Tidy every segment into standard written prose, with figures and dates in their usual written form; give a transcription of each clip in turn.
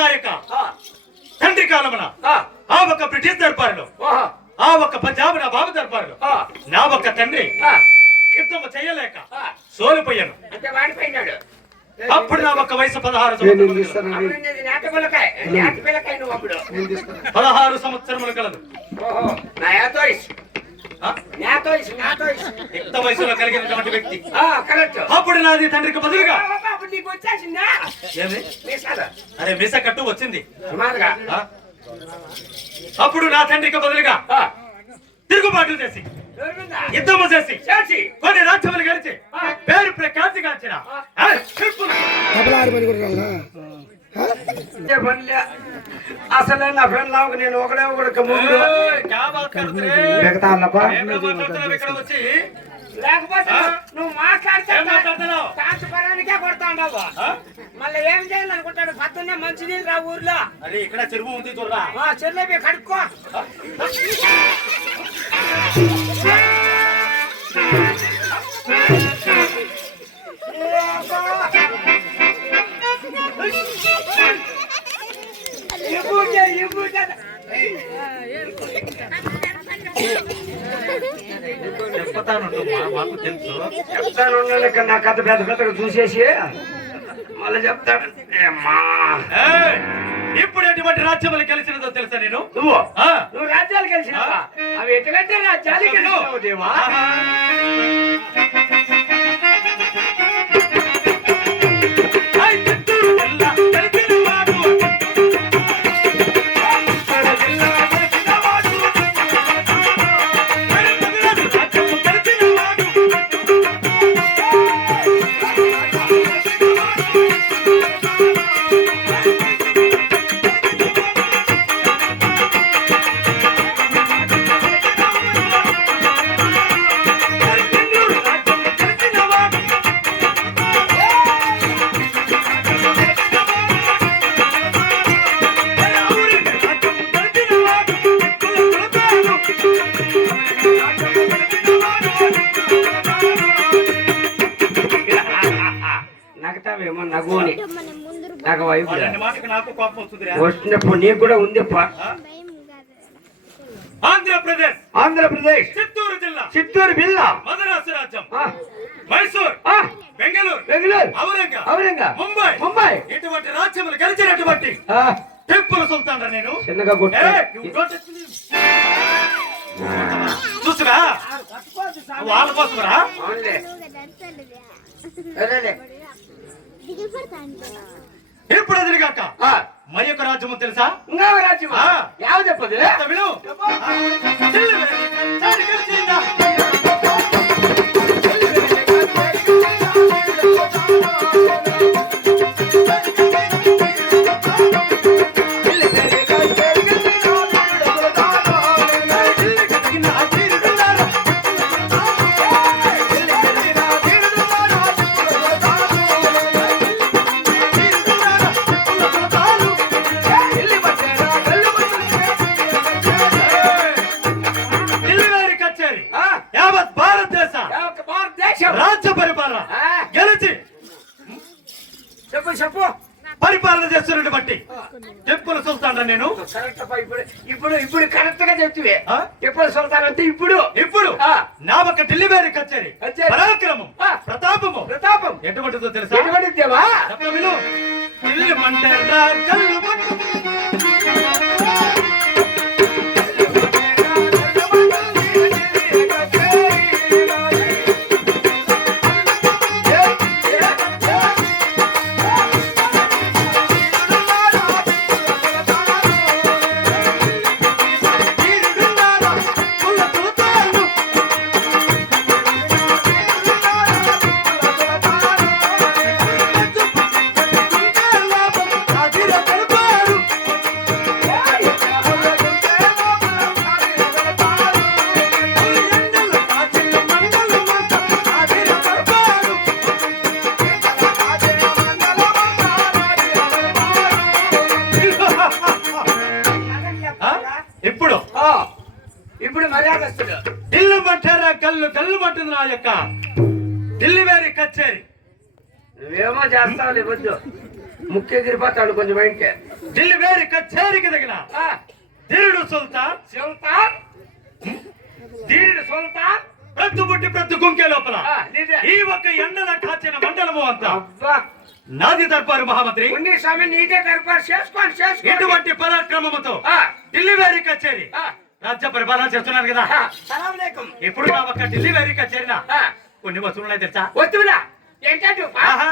నాయక తండ్రి కాలమున ఆ ఒక బ్రిటిష్ దర్బారులో ఆ ఒక పంజాబ్ నా బాబు దర్బారులో నా ఒక తండ్రి యుద్ధం చేయలేక సోలిపోయాను. అప్పుడు నా ఒక వయసు 16 సంవత్సరములు కలదు. యుక్త వయసులో కలిగినటువంటి వ్యక్తి. అప్పుడు నాది తండ్రికి బదులుగా అరే మీస కట్టు వచ్చింది. అప్పుడు నా తండ్రికి బదులుగా తిరుగుబాట్లు చేసి యుద్ధము చేసి కొన్ని రాజ్యములు గెలిచి పేరు ప్రఖ్యాతి గాంచిన అసలే నా ఫ్రెండ్ లాగా నేను ఒకడే ఒకటి ముందు లేకపోతే నువ్వు మాట్లాడుతున్నావుకే కొడతాండావు. మళ్ళీ ఏం చేయాలి అనుకుంటాడు? పక్కనే మంచి నీళ్ళు రా ఊర్లో. అరే ఇక్కడ చెరువు ఉంది చూడరా. చెరువు కడుక్కో. చెప్తాను నా కథ పెద్ద పెద్దగా చూసేసి మళ్ళీ చెప్తాడు. ఇప్పుడు ఎటువంటి రాజ్యములు కలిసినదో తెలుసా? నేను నువ్వు రాజ్యాలు కలిసినా అవి ఎటువంటి రాజ్యాలు కలిసినావు దేవా? నగతావేమో నగోని నాకు వైపు వచ్చినప్పుడు నీకు కూడా ఉంది. ఆంధ్రప్రదేశ్ చిత్తూరు జిల్లా మద్రాసు రాజ్యం మైసూర్ బెంగళూరు ముంబై ఇటువంటి రాజ్యములు గెలిచినటువంటి టిప్పుల సుల్తాన్ నేను చిన్నగా చూసురా వాళ్ళ కోసమరా. ఇప్పుడు అది కాక మరి యొక్క రాజ్యము తెలుసా? రాజ్యం యావ చెప్పదు. రాజ్య పరిపాలన గెలిచి చెప్పు పరిపాలన చేస్తున్నట్టు బట్టి టిప్పుల సుల్తాన్ నేను. ఇప్పుడు కరెక్ట్ గా చెప్తువే. టిప్పుల సుల్తాన్ అంటే ఇప్పుడు నా ఒక ఢిల్లీ వేరే కచేరి పరాక్రమం ప్రతాపం ఎటువంటిదో తెలుసా? ఢిల్లీ మంటరా కళ్ళు ఇప్పుడు మర్యాదస్తుడు ఢిల్లీ మంటారా కళ్ళు మంటుంది నా యొక్క ఢిల్లీ వేరే కచేరి. నువ్వేమో చేస్తావు వద్దు ముఖ్య ఎగిరిపోతాడు కొంచెం బయటకే. ఢిల్లీ వేరి కచేరికి తగిన ధీరుడు సుల్తాన్ ధీరుడు సుల్తాన్ ప్రతి బుట్టి ప్రతి గుంకె లోపల నిజే. ఈ ఒక్క ఎండల కాచిన మండలము అంతా అబ్బా నాది దర్బారు మహామంత్రి ఉన్ని స్వామి నీదే దర్బార్ చేసుకోండి ఇటువంటి పరాక్రమముతో ఢిల్లీ వేరి కచేరి రాజ్య పరిపాలన చేస్తున్నారు కదా. సలాం అలైకుం. ఇప్పుడు నా ఒక్క ఢిల్లీ వేరి కచేరిన కొన్ని వసూలు తెలుసా? వద్దురా ఏంటంటే ఆహా.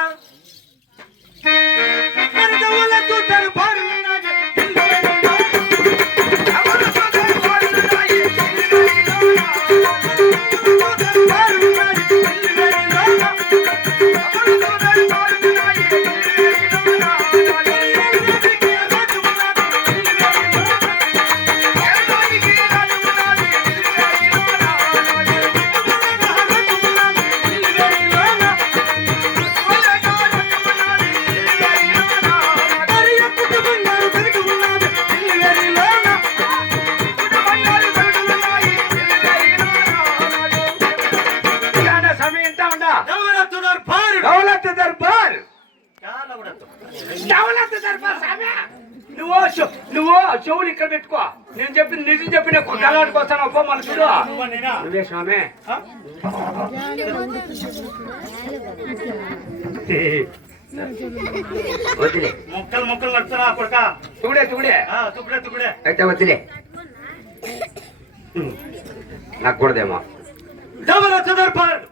మరదవులతో దర్బారు ఉన్నది ఢిల్లీ వేరిలో. నువ్వు చెవులు ఇక్కడ పెట్టుకో. నేను చెప్పింది నిజం చెప్పిన గలాడికి వస్తాను అప్ప మన చూడు. నువ్వే స్వామి వదిలే మొక్కలు మొక్కలు నడుచురా కొడుక. తుగుడే తుకుడే తుకుడే. అయితే వదిలే నాకు కూడదేమో.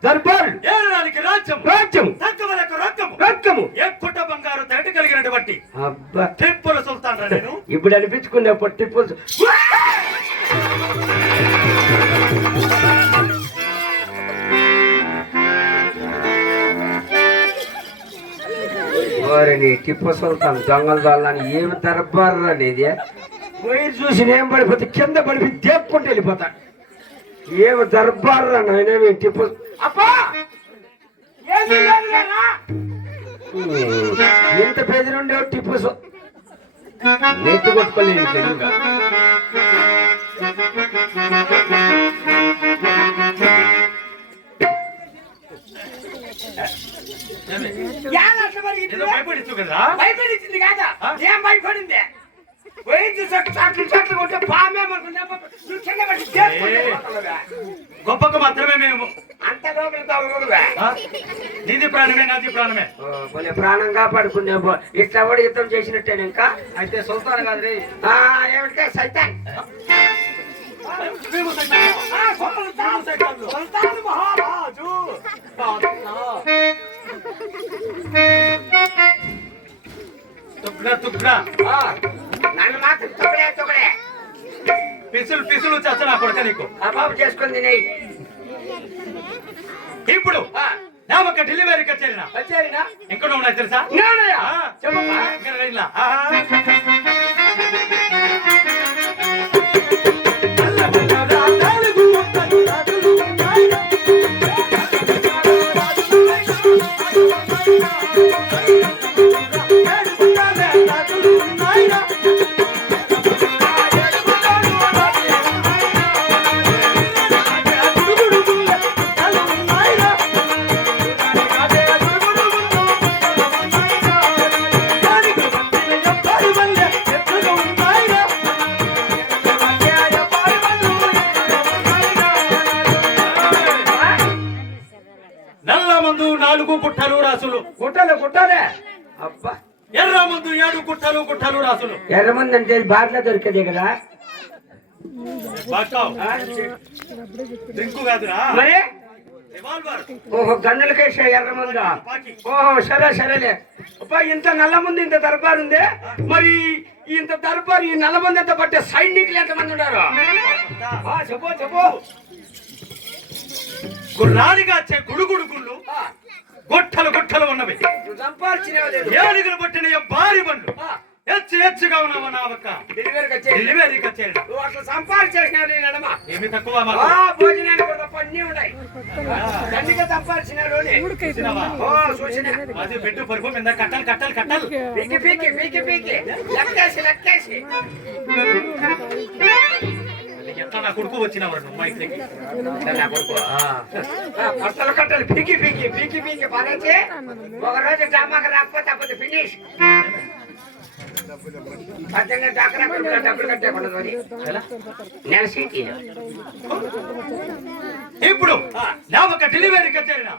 దర్బార్ ఏలడానికి రాజ్యం తగ్గవరకు రక్కము ఎక్కుట బంగారు తేట కలిగినటువంటి అబ్బా టిప్పుల సుల్తాన్ రా నేను. ఇప్పుడు అనిపించుకునే టిప్పులు ఓరిని టిప్పు సుల్తాన్ దొంగల దొల్లని ఏమి దర్బార్ అనేది పోయి చూసి ఏం పడిపోతే కింద పడిపోయి దేక్కుంటూ వెళ్ళిపోతా. ఏమి దర్బార్ నాయనేమి టిప్పు అబ్బా ఎంత పేద నుండే టిప్పు నెత్తి కొట్టుకోలేదు తెలుగుగా. ఏదో భయపడిచ్చు కదా. భయపడింది కాదా ఏం భయపడింది పోయింది చెట్లు కొట్టే పామేమనుకున్నా గొప్పకు మాత్రమే మేము. అంత లోపల నీది ప్రాణమే నాది ప్రాణమే. కొన్ని ప్రాణం కాపాడుకునే ఇట్లా కూడా యుద్ధం చేసినట్టే ఇంకా. అయితే సుల్తాన్ కాదు రే. ఏమిటే సైతాన్ సుల్తాన్ మహారాజు. తుక్రా నన్ను మాత్రం తొగడే పిసులు చేస్తా నా కొడుక నీకు. బాబు చేసుకుంది ఇప్పుడు నా ఒక డెలివరీ కచేరినా ఎక్కడ ఉన్నాయి తెలుసా? గుట్టలే అబ్బా. ఎర్ర ముందు 7 గుట్టలు రాసులు. ఎర్ర మంది అంటే బాట్లా దొరికేదే కదా. డ్రింకు కాదురా మరి. రివాల్వర్. ఓహో గన్నులకేసే ఎర్ర మందా. ఓహో సరేలే. అబ్బా ఇంత నల్ల ముందు ఇంత దర్బార్ ఉంది. మరి ఇంత దర్బార్ ఈ నల్ల మంది ఎంత పట్టే సైనికులు ఎంతమంది ఉన్నారు? చెప్పు. గుర్రాడిగా గుడుగుడుగుళ్ళు గుట్టలు ఉన్నవి. ఏనుగులు పట్టిన భారీ బండ్లు హెచ్చుగా ఉన్నావు నా ఒక్క డెలివరీ కచేరి. అట్లా సంపాదించేసిన ఏమి తక్కువ భోజనానికి అన్ని ఉన్నాయి. దండిగా సంపాదించినాడు. అది పెట్టు పరుపు మీద కట్టలు పీకి లెక్కేసి ఎంత నా కొడుకు వచ్చినవాడు మా ఇంటికి. బట్టలు కట్టలు పీకి పారేసి ఒక రోజు డ్రామాకి రాకపోతే అప్పుడు ఫినిష్. పద్దెనిమిది డాక్రా కొడుకులా డబ్బులు కట్టేకుండా మరి. నేను సీటీ. ఇప్పుడు నా ఒక డెలివరీ కచేరిన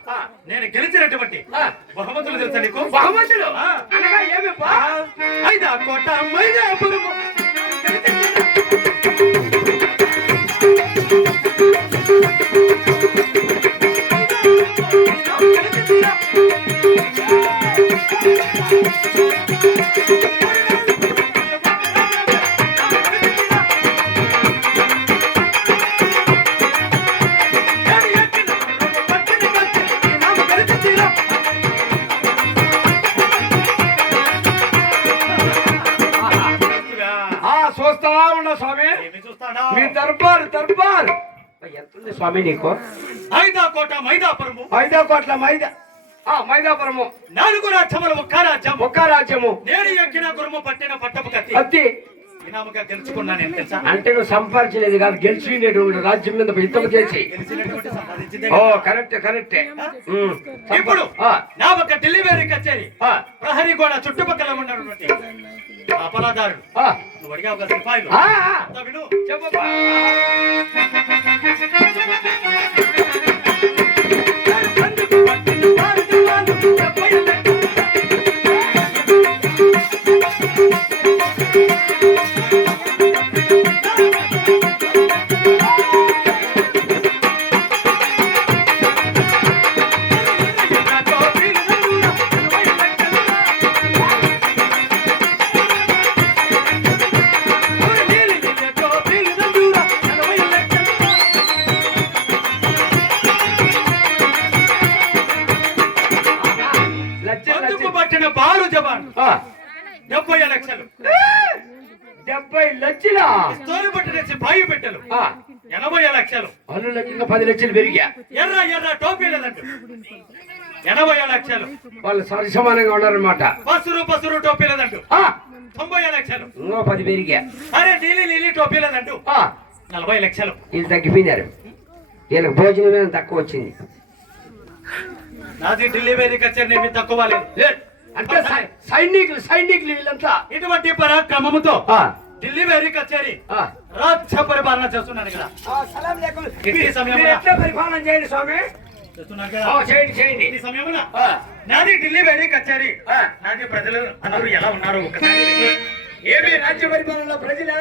నేను గెలిచినటువంటి బహుమతులు తెలుసా నీకు? బహుమతులు అనగా ఏమి? 5 కోట మైదాపురము చూస్తా ఉన్నా స్వామి. ఏమి చూస్తానా? మీ దర్బార్ ఎంత ఉంది స్వామి నీకు? 5 కోట మైదాపురము 5 కోట్ల మైదాపురము 4 రాజ్యములు ఒక్క రాజ్యము నేను ఎక్కిన గురుము పట్టిన పట్టపు కత్తి అత్తి ఇనాముగా గెలుచుకున్నా నేను తెలుసా? అంటే నువ్వు సంపాదించలేదు కాదు, గెలిచినటువంటి రాజ్యం మీద యుద్ధం చేసి. గెలిచినటువంటి సంపాదించిందే ఓ కదా. కరెక్టే. ఇప్పుడు నా ఒక డెలివరీ కచేరి ప్రహరీ గోడ చుట్టుపక్కల ఉన్నటువంటి అపరాధారుడు నువ్వు అడిగా ఒక సిపాయిలు అంతా విను. చెప్పబ్బా. అందుకు పట్టిన బారు జవాన్ 70 లక్షలు 70 లక్షలా? తోలు పట్టిన సిపాయి పెట్టెలు 80 లక్షలు. 10 లక్షలు పెరిగా. ఎర్ర టోపీలదంటు 80 లక్షలు. వాళ్ళు సరి సమానంగా ఉన్నారనమాట. పసురు టోపీలదంటు 90 లక్షలు. ఇంకో 10 పెరిగా. అరే నీలి టోపీలదంటు 40 లక్షలు. వీళ్ళు తగ్గిపోయినారు. వీళ్ళకి భోజనమే తక్కువ వచ్చింది. నాది డెలివరీ కచేరి ఏమి తక్కువ లేదు. అంటే సైనికులు వీళ్ళంతా ఇటువంటి పరాక్రమముతో డెలివరీ కచేరి రాజ్య పరిపాలన చేస్తున్నాను కదా. ఇట్టి సమయంలో ఎట్లా పరిపాలన చేయండి స్వామి. చేస్తున్నాను కదా. చేయండి. ఈ సమయంలో నాది డెలివరీ కచేరి నాది ప్రజలు అందరూ ఎలా ఉన్నారు ఒకసారి ఏమి రాజ్య పరిపాలనలో ప్రజలు